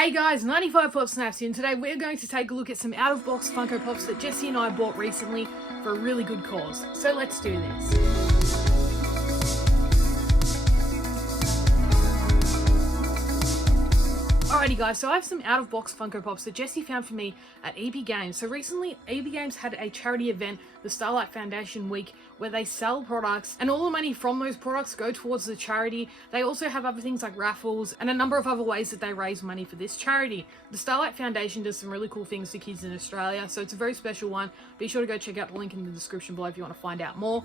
Hey guys, 95 Pop Snaps here, and today we're going to take a look at some out-of-box Funko Pops that Jesse and I bought recently for a really good cause. So let's do this. Alrighty guys, so I have some out-of-box Funko Pops that Jesse found for me at EB Games. So recently, EB Games had a charity event, the Starlight Foundation week, where they sell products and all the money from those products go towards the charity. They also have other things like raffles and a number of other ways that they raise money for this charity. The Starlight Foundation does some really cool things for kids in Australia, so it's a very special one. Be sure to go check out the link in the description below if you want to find out more.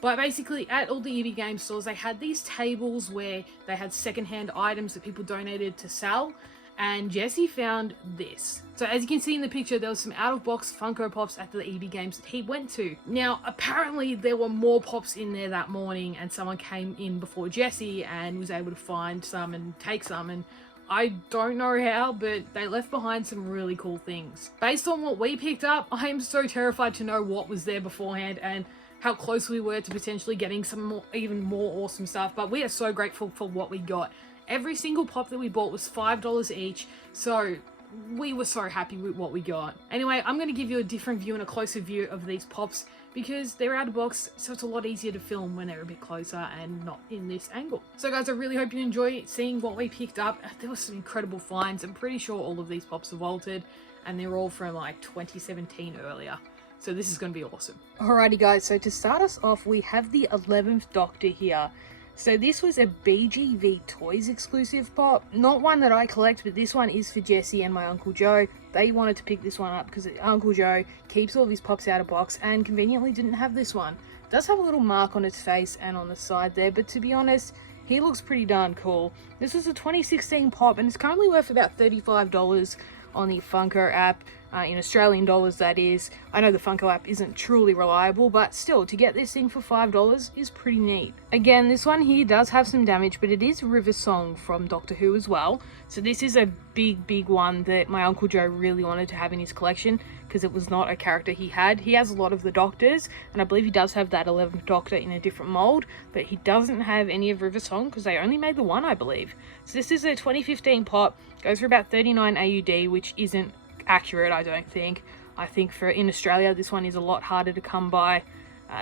But basically, at all the EB Games stores, they had these tables where they had secondhand items that people donated to sell, and Jesse found this. So as you can see in the picture, there was some out-of-box Funko Pops at the EB Games that he went to. Now, apparently there were more Pops in there that morning, and someone came in before Jesse and was able to find some and take some, and I don't know how, but they left behind some really cool things. Based on what we picked up, I am so terrified to know what was there beforehand and how close we were to potentially getting some even more awesome stuff, but we are so grateful for what we got. Every single pop that we bought was $5 each, so we were so happy with what we got. Anyway, I'm going to give you a different view and a closer view of these pops because they're out of box, so it's a lot easier to film when they're a bit closer and not in this angle. So guys, I really hope you enjoy seeing what we picked up. There were some incredible finds. I'm pretty sure all of these pops are vaulted, and they're all from like 2017 earlier. So this is going to be awesome. Alrighty guys, so to start us off, we have the 11th Doctor here. So this was a BGV Toys exclusive pop. Not one that I collect, but this one is for Jesse and my Uncle Joe. They wanted to pick this one up because Uncle Joe keeps all of his pops out of box and conveniently didn't have this one. It does have a little mark on its face and on the side there, but to be honest, he looks pretty darn cool. This was a 2016 pop and it's currently worth about $35 on the Funko app, in Australian dollars that is. I know the Funko app isn't truly reliable, but still, to get this thing for $5 is pretty neat. Again, this one here does have some damage, but it is River Song from Doctor Who as well. So this is a big one that my Uncle Joe really wanted to have in his collection because it was not a character he had. He has a lot of the Doctors, and I believe he does have that 11th Doctor in a different mold, but he doesn't have any of River Song because they only made the one, I believe. So this is a 2015 pop, goes for about 39 AUD, which isn't accurate, I don't think. I think for in Australia this one is a lot harder to come by,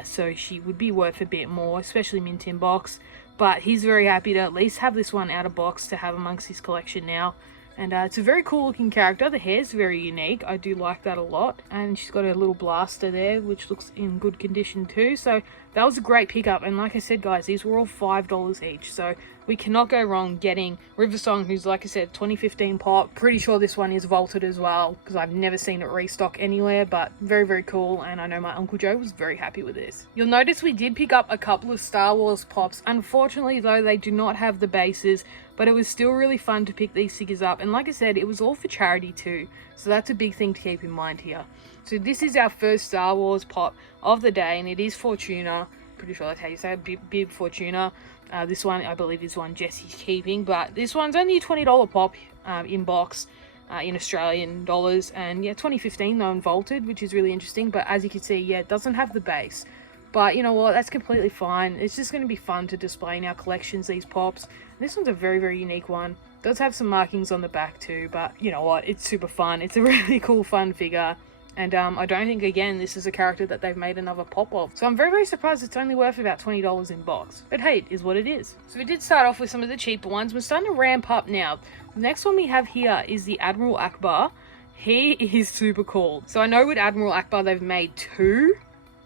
so she would be worth a bit more, especially mint in box, but he's very happy to at least have this one out of box to have amongst his collection now. And it's a very cool looking character. The hair's very unique. I do like that a lot. And she's got a little blaster there, which looks in good condition too. So that was a great pickup. And like I said, guys, these were all $5 each. So we cannot go wrong getting River Song, who's, like I said, 2015 pop. Pretty sure this one is vaulted as well, because I've never seen it restock anywhere. But very cool. And I know my Uncle Joe was very happy with this. You'll notice we did pick up a couple of Star Wars pops. Unfortunately, though, they do not have the bases. But it was still really fun to pick these figures up, and like I said, it was all for charity too, so that's a big thing to keep in mind here. So this is our first Star Wars pop of the day, and it is Fortuna. Pretty sure that's how you say it, Bib Fortuna. This one, I believe, is one Jesse's keeping, but this one's only a $20 pop in box in Australian dollars, and yeah, 2015 though, and vaulted, which is really interesting, but as you can see, yeah, it doesn't have the base. But you know what, that's completely fine. It's just going to be fun to display in our collections, these pops. This one's a very unique one. It does have some markings on the back too, but you know what, it's super fun. It's a really cool, fun figure. And I don't think, again, this is a character that they've made another pop of. So I'm very surprised it's only worth about $20 in box. But hey, it is what it is. So we did start off with some of the cheaper ones. We're starting to ramp up now. The next one we have here is the Admiral Akbar. He is super cool. So I know with Admiral Akbar they've made two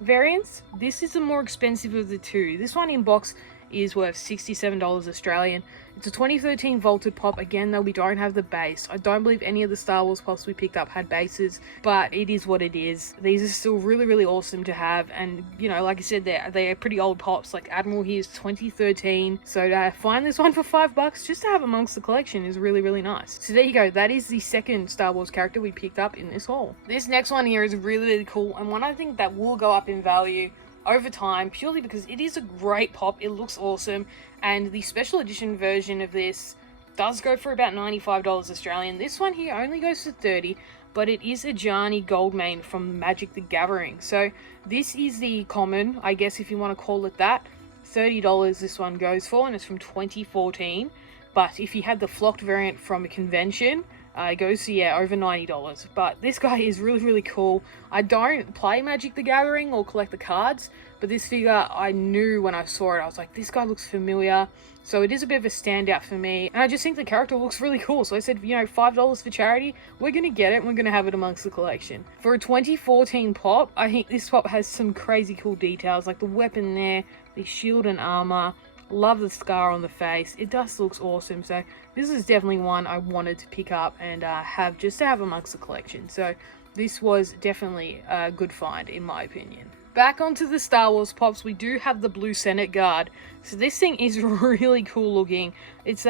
variants. This is the more expensive of the two. This one in box is worth $67 Australian. It's a 2013 vaulted pop. Again, though, we don't have the base. I don't believe any of the Star Wars pops we picked up had bases, but it is what it is. These are still really awesome to have, and you know, like I said, they're pretty old pops. Like Admiral here is 2013, so to find this one for $5 just to have amongst the collection is really nice. So there you go, that is the second Star Wars character we picked up in this haul. This next one here is really cool, and one I think that will go up in value over time, purely because it is a great pop. It looks awesome, and the special edition version of this does go for about $95 Australian. This one here only goes for $30, but it is a Johnny Goldmane from Magic the Gathering. So this is the common, I guess, if you want to call it that. $30 this one goes for, and it's from 2014. But if you had the flocked variant from a convention, It goes to, yeah, over $90. But this guy is really, really cool. I don't play Magic the Gathering or collect the cards, but this figure, I knew when I saw it, I was like, this guy looks familiar. So it is a bit of a standout for me. And I just think the character looks really cool. So I said, you know, $5 for charity, we're going to get it and we're going to have it amongst the collection. For a 2014 pop, I think this pop has some crazy cool details, like the weapon there, the shield and armor. Love the scar on the face. It just looks awesome. So this is definitely one I wanted to pick up and have just to have amongst the collection. So this was definitely a good find in my opinion. Back onto the Star Wars pops, we do have the blue Senate Guard. So this thing is really cool looking. It's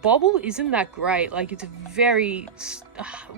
bobble isn't that great. Like it's very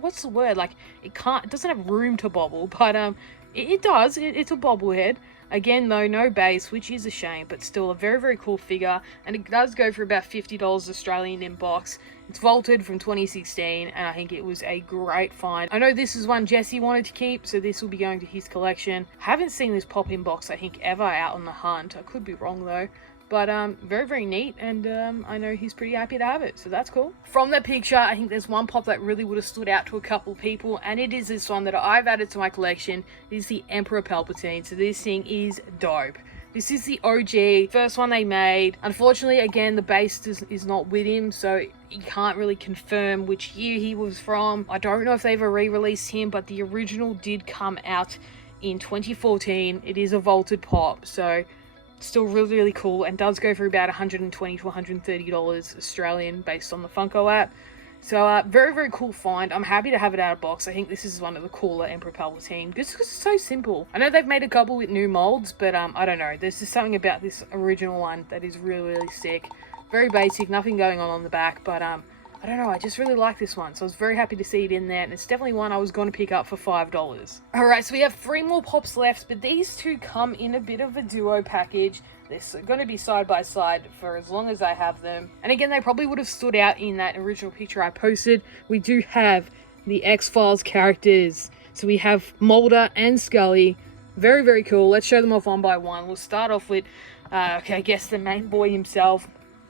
what's the word? Like it doesn't have room to bobble, but it does. It's a bobblehead. Again, though, no base, which is a shame, but still a very cool figure, and it does go for about $50 Australian in box. It's vaulted from 2016, and I think it was a great find. I know this is one Jesse wanted to keep, so this will be going to his collection. Haven't seen this pop in box, I think, ever out on the hunt. I could be wrong, though. But very neat, and I know he's pretty happy to have it, so that's cool. From that picture, I think there's one pop that really would have stood out to a couple people, and it is this one that I've added to my collection. It is the Emperor Palpatine, so this thing is dope. This is the OG, first one they made. Unfortunately, again, the base is not with him, so you can't really confirm which year he was from. I don't know if they ever re-released him, but the original did come out in 2014. It is a vaulted pop, so still really cool, and does go for about $120 to $130 Australian based on the Funko app. So very cool find. I'm happy to have it out of box. I think this is one of the cooler Emperor Palpatine just because it's so simple. I know they've made a couple with new molds, but I don't know, there's just something about this original one that is really sick. Very basic, nothing going on the back, but I don't know, I just really like this one, so I was very happy to see it in there, and it's definitely one I was going to pick up for $5. Alright, so we have 3 more pops left, but these two come in a bit of a duo package. They're going to be side by side for as long as I have them. And again, they probably would have stood out in that original picture I posted. We do have the X-Files characters. So we have Mulder and Scully. Very cool. Let's show them off one by one. We'll start off with, I guess the main boy himself.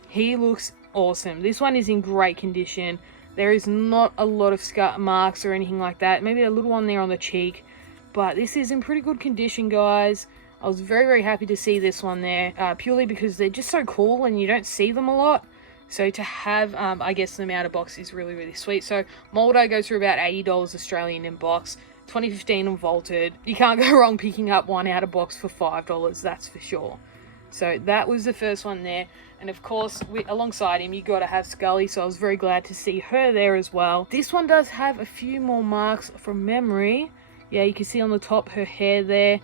He looks awesome. This one is in great condition. There is not a lot of scar marks or anything like that. Maybe a little one there on the cheek. But this is in pretty good condition, guys. I was very happy to see this one there, purely because they're just so cool and you don't see them a lot. So to have, I guess, them out of box is really sweet. So Mulder goes for about $80 Australian in box, 2015 and vaulted. You can't go wrong picking up one out of box for $5, that's for sure. So that was the first one there. And of course, alongside him, you got to have Scully. So I was very glad to see her there as well. This one does have a few more marks from memory. Yeah, you can see on the top her hair there.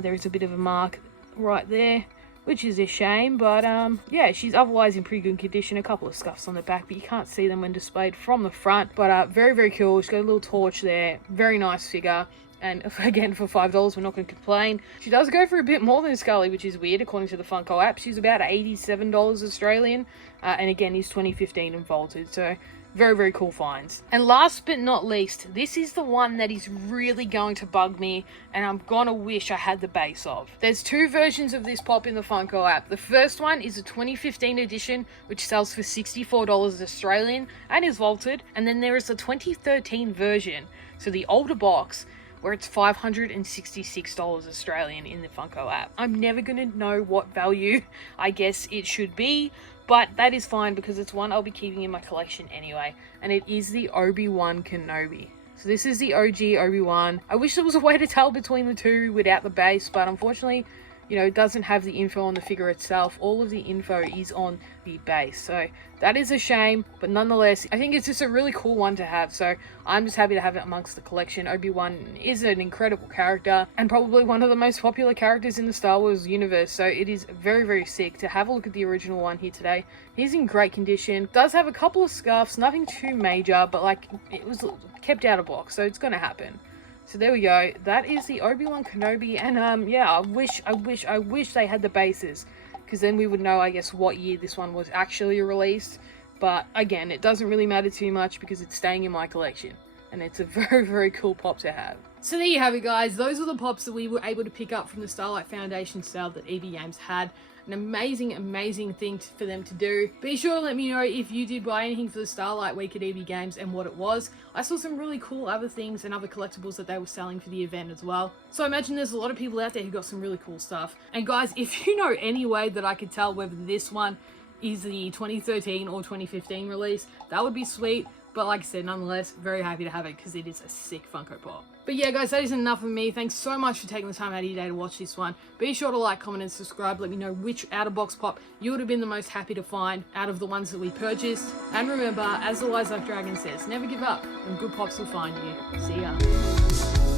There is a bit of a mark right there, which is a shame, but yeah, she's otherwise in pretty good condition. A couple of scuffs on the back, but you can't see them when displayed from the front. But very cool. She's got a little torch there. Very nice figure. And again, for $5, we're not going to complain. She does go for a bit more than Scully, which is weird according to the Funko app. She's about $87 Australian, and again, is 2015 and vaulted. So very cool finds. And last but not least, this is the one that is really going to bug me, and I'm gonna wish I had the base of. There's 2 versions of this pop in the Funko app. The first one is a 2015 edition, which sells for $64 Australian and is vaulted. And then there is a 2013 version, so the older box, where it's $566 Australian in the Funko app. I'm never gonna know what value I guess it should be, but that is fine because it's one I'll be keeping in my collection anyway. And it is the Obi-Wan Kenobi. So this is the OG Obi-Wan. I wish there was a way to tell between the two without the base, but unfortunately, you know, it doesn't have the info on the figure itself. All of the info is on the base. So that is a shame, but nonetheless, I think it's just a really cool one to have. So I'm just happy to have it amongst the collection. Obi-Wan is an incredible character and probably one of the most popular characters in the Star Wars universe. So it is very sick to have a look at the original one here today. He's in great condition. Does have a couple of scuffs, nothing too major, but like it was kept out of box, so it's going to happen. So there we go. That is the Obi-Wan Kenobi, and yeah, I wish they had the bases, because then we would know, I guess, what year this one was actually released. But again, it doesn't really matter too much because it's staying in my collection, and it's a very cool pop to have. So there you have it, guys. Those are the pops that we were able to pick up from the Starlight Foundation sale that EB Games had. An amazing thing for them to do. Be sure to let me know if you did buy anything for the Starlight Week at EB Games and what it was. I saw some really cool other things and other collectibles that they were selling for the event as well. So I imagine there's a lot of people out there who got some really cool stuff. And guys, if you know any way that I could tell whether this one is the 2013 or 2015 release, that would be sweet. But like I said, nonetheless, very happy to have it because it is a sick Funko Pop. But yeah, guys, that is enough of me. Thanks so much for taking the time out of your day to watch this one. Be sure to like, comment, and subscribe. Let me know which out-of-box pop you would have been the most happy to find out of the ones that we purchased. And remember, as the Wise Life Dragon says, never give up, and good pops will find you. See ya.